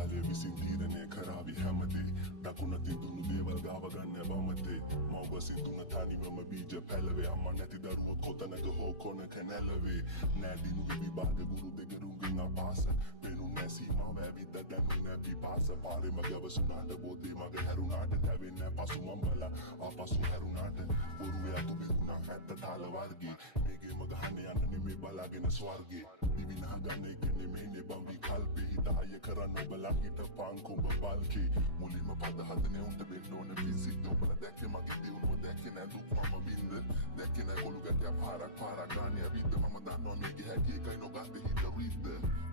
කාලය විසින් තීරණය කරાવી හැමදේ දකුණතින් දුන්නු දේවල් ගාව ගන්න බමතේ මව්වසින් දුන්න තනිවම බීජ පැලවේ අම්මා නැති දරුවෝ කොතනක හෝ කොනක නැලවේ නෑදිනු විභාග ගුරු දෙගරුන්ගෙන් අපාස පෙනුනේ සීමාව ඇවිද්ද දැනුනේ නැ පිපාස පාරේ මග අවසුනාට බෝධි මග හැරුණාට දැවෙන්නේ පසු මම බලා ආපසු හැරුණාට බොරුවේ අතු බෙරුණා ඇත්ත තාල වර්ගේ මේගේ මග හන්නේ යන්න නෙමේ බලාගෙන ස්වර්ගේ දිවිනහ ගන්න එක නෙමේ බම්බි කල්පේ හිතාය කරන්න ඔබලා හිටපන් කුඹ බල්කේ මුලින්ම පද හදනේ උන්ට වෙන්න ඕන ෆිසික් ඔබලා දැක්කේ මගේ දියුණුව දැක්කේ නැ දුක් මම බින්ද දැක්කේ නැ කොළු ගැටිය පාරක් ගානේ ඇවිද්ද මම දන්නවා මේකේ හැටි එකයි නොගත්තේ හිත රිද්ද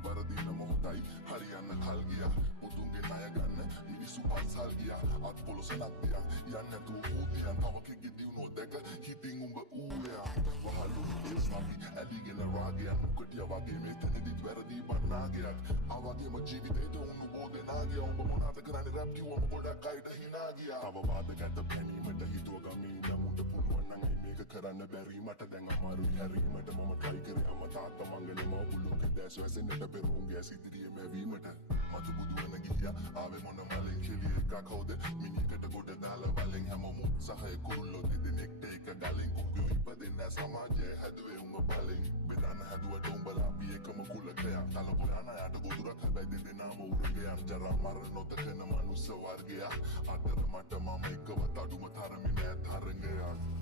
වරදින මොහොතයි හරියන්න කල් ගියා මුතුන්ගේ ණය ගන්න මිනිස්සු පන්සල් ගියා අත් පොළොසලක් දියා යන්න නැතුව ඌදියන් තවකෙගේ දියුණුව දැක හිතින් උඹ ඌයා වහලු ඉස්මි ඇලිගෙන රාගයන් කුටිය වගේ මෙතනදිත් වැරදි බන්නාගයක් ආවගේම ජීවිතේට උණු බෝධේ නාගය උඹ මොනවද කරන්නේ රැප් කිව්වම ගොඩක් අයිට hina ගියා අවවාදකට පැනීමට හිතුව ගමින් දමුන්ට පුළුවන් නම් මේක කරන්න බැරි මට දැන් අමාරුයි හැරීමට මම try කරේ අම්මා තාත්තා මංගනේ මව බුලුක දැස් වැසෙන්නට පෙරුම්ගේ සිටිරිය මැවීමට මතු බුදු වෙන ගියා ආවේ මොන මලෙන් කෙලිය එකක් හොද මිනිකට ගොඩ දාලා වලෙන් හැමෝම උත්සාහය කුරුල්ලෝ දෙදෙනෙක්ට එක ගලෙන් කුපියෝ ඉපදෙන්න සමාජය හැදුවේ උඹ බලෙන් බෙදන්න හැදුවට උඹලා අපි එකම කුලකයක් තලපු යන යට ගොදුරක් හැබැයි දෙදෙනාම උරගයක් ජරා මරණ නොතකන මනුස්ස වර්ගයක් අතර මට මම එකවත් අඩුම තරමේ නෑ තරංගයක්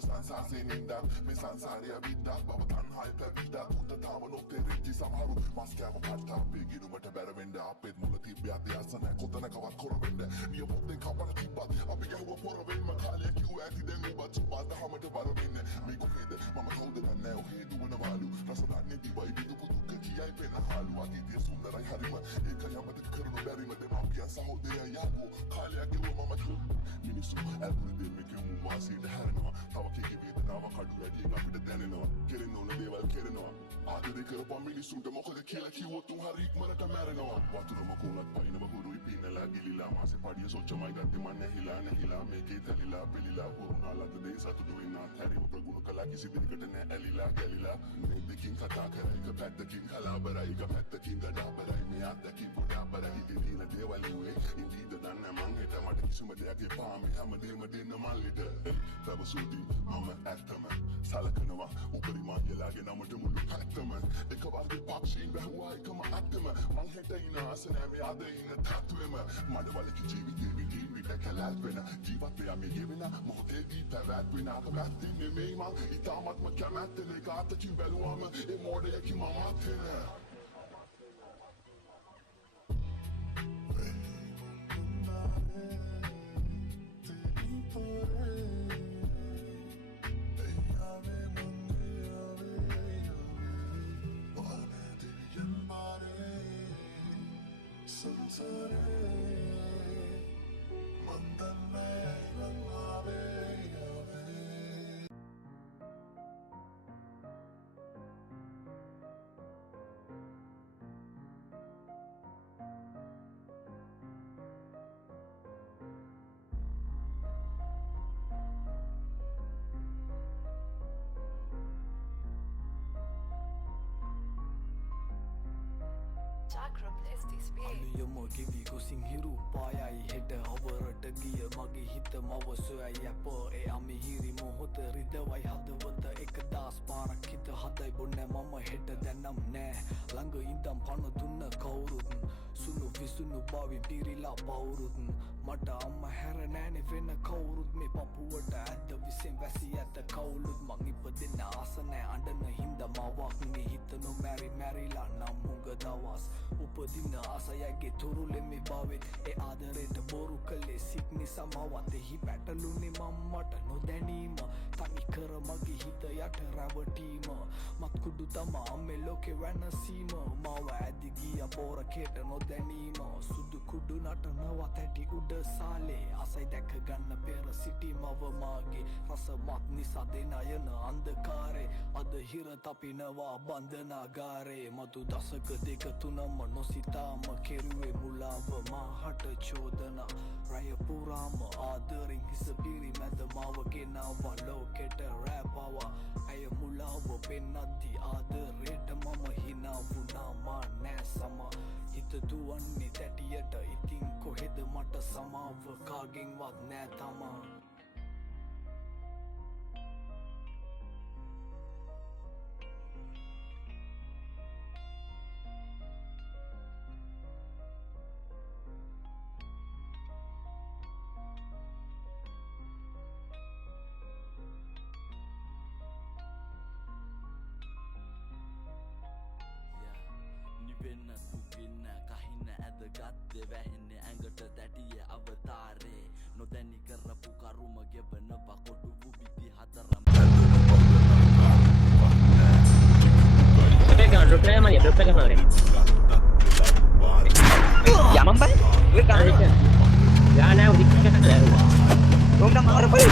සංසාසෙනින්දා මේ සංසාරය විද්දා බව තන්හාය පැවිද්දා උත තාම නොතෙරිච්චි සමහරු මස්කෑම පට්ටා අපේ ගිනුමට බැරවෙන්න අපෙත් මුල තිබ්බේ අධ්‍යාස නැ කොතනකවත් කොරවෙන්න නියමොත්තෙන් කපන තිබ්බත් අපි ගැහුව පොරවෙන්න කාලය කිව්ව ඇති දැන් ඔබත් සුපා දහමට බර වෙන්න මේ කොහෙද මම කවුද දන්නේ ඔහේ දුවනවලු රස දන්නේ දිවයි විදුපු දුක කියයි පෙනහලු අතීතයේ සුන්දරයි හරිම ඒක යමද කරනු බැරිම දෙමාපියන් සහෝදරයා යාළුවෝ කාලය කිව්ව මම මිනිස්සු ඇතුළේ දෙමෙක මුවාසීට හැරෙනවා තව කීකේ වේදනාවක් අඩු වැඩි අපිට දැනෙනවා කෙරෙන්න ඕන දේවල් කෙරෙනවා ආදරේ කරපම් මිනිස්සුන්ට මොකද කියලා කිව්වොත් උන් හරි ඉක්මනට මැරෙනවා වතුරම කොනක් පයින්ම හුරුයි පින්නලා ගිලිලා මාසේ පඩිය සොච්චමයි ගත්තේ මන් නැහිලා මේකේ තැලිලා පෙලිලා වුණා ලද දේ සතුටු වෙන්න හැරි ප්‍රගුණ කළා කිසි දිනකට නෑ ඇලිලා ගැලිලා මේ දෙකින් කතා කරා එක පැත්තකින් කලාබරයි එක පැත්තකින් ගඩාබරයි මේ අත්දකින් පොඩාබරයි ඉතින් දින දේවල් ලියුවේ ඉඳීද දන්නේ මං හිත මට කිසිම දෙයක් එපා මේ හැමදේම දෙන්න මල්ලිට පැවසුදී මම ඇත්තම සලකනවා උපරිමායලාගේ නමට මුළු පැත්තම එක වර්ගේ පක්ෂීන් බැහුවා එකම අත්තම මං හෙට ඉන ආස නෑ මේ අද ඉන්න තත්වෙම මඩවලක ජීවිතේ විදිහට කැලත් වෙන ජීවත් වෙයා මේ ගෙවෙන මොහොතේදී පැවැත් වෙන අකමැත්තෙන් නෙමෙයි මං ඉතාමත්ම කැමැත්තෙන් ඒක අතකින් බැලුවාම ඒ මෝඩයකි මම අත්වෙන කිවි ගොසින් හිරු පායයි හෙට හවරට ගිය මගේ හිත මව සොයයි ඇප ඒ අමිහිරි මොහොත රිදවයි හදවත එක දාස් පාරක් හිත හදයි බොන්නේ මම හෙට දැනම් නෑ ළඟ ඉඳන් පණ දුන්න කවුරුත් සුණු විසුණු බවින් පිරිලා පවුරුත් මට අම්ම හැර නෑනේ වෙන කවුරුත් මේ පපුවට ඇද විසෙන් වැසි ඇත කවුලුත් මං ඉපදෙන්න ආස නෑ අඬන හින්දා මවක් මේ හිත නොමැරි මැරිලා නම් මුග දවස් උපදින ආසයගේ තුරුලෙ මේ බවෙත් ඒ ආදරේට බොරු කළේ සික්නි නිසා මවතෙහි පැටලුනේ මම්මට නොදැනීම තනි කර මගේ හිත යට රැවටීම මත් කුඩු තමා මේ ලෝකෙ වෙනසීම මව ඇදි ගිය පෝර කෙට නොදැනීම සුදු කුඩු නටනවා තැටි උඩ සාලේ අසයි දැක ගන්න පෙර සිටි මව මාගේ රසමත් නිසා දෙන යන අන්ධකාරේ අද හිර තපිනවා බන්ධනාගාරේ මතු දසක දෙක තුනම නොසිතාම කෙරුවේ මුලාව මාහට චෝදනා රය පුරාම ආදරින් හිස පිරි මැද මාව ගෙනවා ලෝකෙට රැපවා ඇය මුලාව පෙන්නද්දි ආදරේට මම හිනා වුණා මා නෑ සමා හිත දුවන්නේ තැටියට ඉතින් කොහෙද මට සමාව කාගෙන්වත් නෑ තමා නිවෙන්න තුකින්න කහින්න ඇදගත්තේ වැහෙන්නේ ඇඟට දැටිය අවතාරේ නොදැනි කරපු කරුම ගෙවනවා කොටු විදි හතරම් drop එක මම drop එක මාරේ යමම් බයි ඔය කාරේ යා නෑ උදික් එක කරලා උඹ මාර බලයි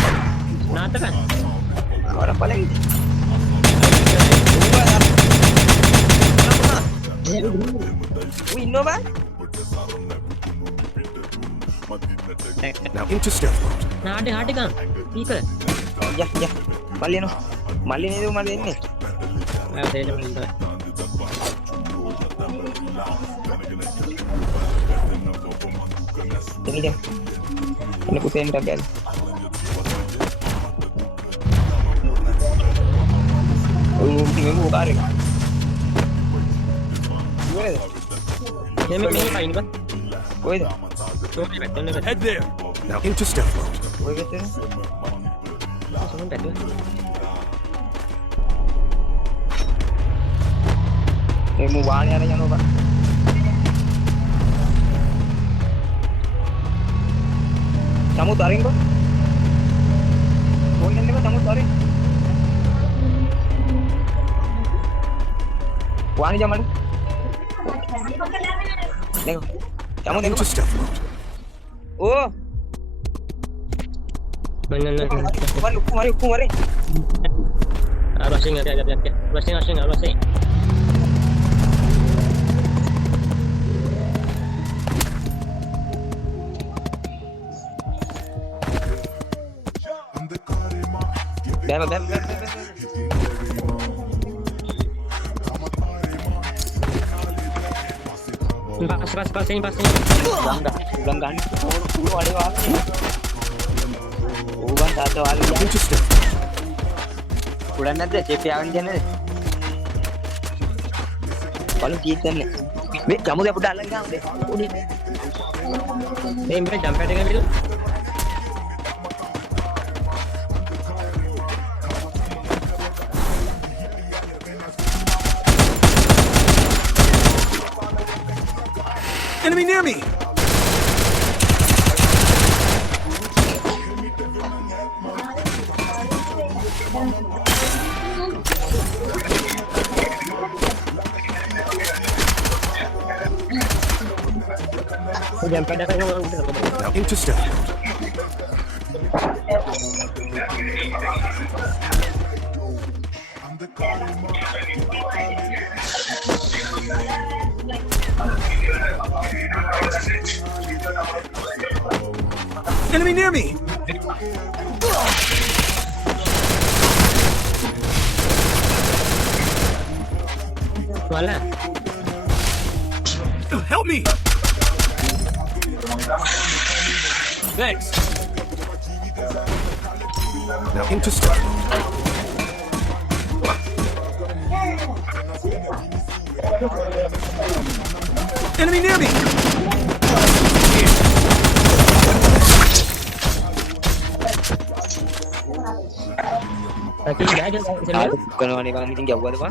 නාතක මාර බලයි we know that now into stealth mode නාඩේ හාටි ගන්න පීකර යා මල්ලිනෝ මල්ලි නේද මල්ලි එන්නේ ආ දෙන්න මල්ලි ini pusing tak kan ini buka hari ini kain kan head there now into stealth mode mau bahan ada yang lupa kamu taring kok boleh nih kamu taring uang zaman nih kamu into stealth mode oh mana mari rushing rushing Bel pas ini Ganggan ada wali uban satu wali udah nanti CP awan jane kalau kita nih kamu udah pedal lagi deh udah nih mereka jam pedang dulu enemy near me now into stealth mode enemy near me Wala. Help me! thanks now into stealth enemy near me Bukan wanita meeting jauh ada